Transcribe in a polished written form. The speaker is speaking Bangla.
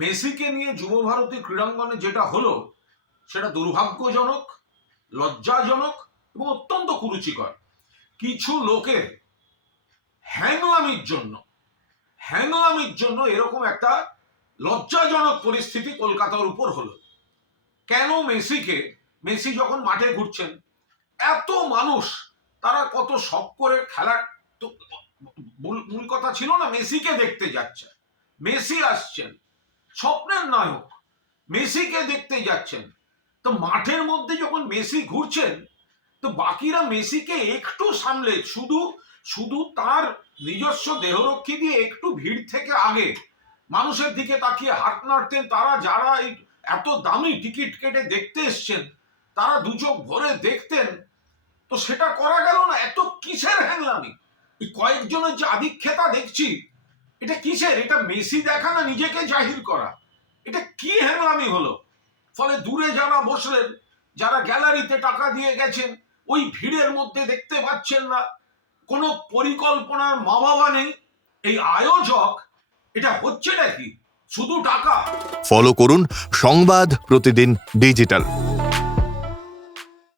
মেসিকে নিয়ে যুবভারতী ক্রীড়াঙ্গনে যেটা হলো সেটা দুর্ভাগ্যজনক, লজ্জাজনক এবং অত্যন্ত কুরুচিকর। কিছু লোকের হ্যাংলামির জন্য এরকম একটা লজ্জাজনক পরিস্থিতি কলকাতার উপর হলো। কেন মেসি যখন মাঠে ঘুরছেন, এত মানুষ তারা কত শখ করে খেলার, তো মূল কথা ছিল না মেসিকে দেখতে যাচ্ছে, মেসি আসছেন, স্বপ্নের নায়ক, মেসিকে দেখতে যাচ্ছেন। তো মাঠের মধ্যে যখন মেসি ঘুরছেন, তো বাকিরা মেসিকে একটু সামলে শুধু তার নিজস্ব দেহরক্ষী দিয়ে একটু ভিড় থেকে আগে মানুষের দিকে তাকিয়ে হাত নাড়তেন। তারা যারা এই এত দামি টিকিট কেটে দেখতে এসছেন তারা দু চোখ ভরে দেখতেন। তো সেটা করা গেল না। এত কিসের হ্যাংলামি? এই কয়েকজনের যে আধিক্যতা দেখছি, এটা কিসের? এটা মেসি দেখা না নিজেকে জাহির করা? এটা কি হ্যাংলামি হলো? ফলে দূরে যারা বসলেন, যারা গ্যালারিতে টাকা দিয়ে গেছেন, ওই ভিড়ের মধ্যে দেখতে পাচ্ছেন না, কোনো পরিকল্পনার মা বাবা নেই। এই আয়োজক, এটা হচ্ছে নাকি শুধু টাকা? ফলো করুন সংবাদ প্রতিদিন ডিজিটাল।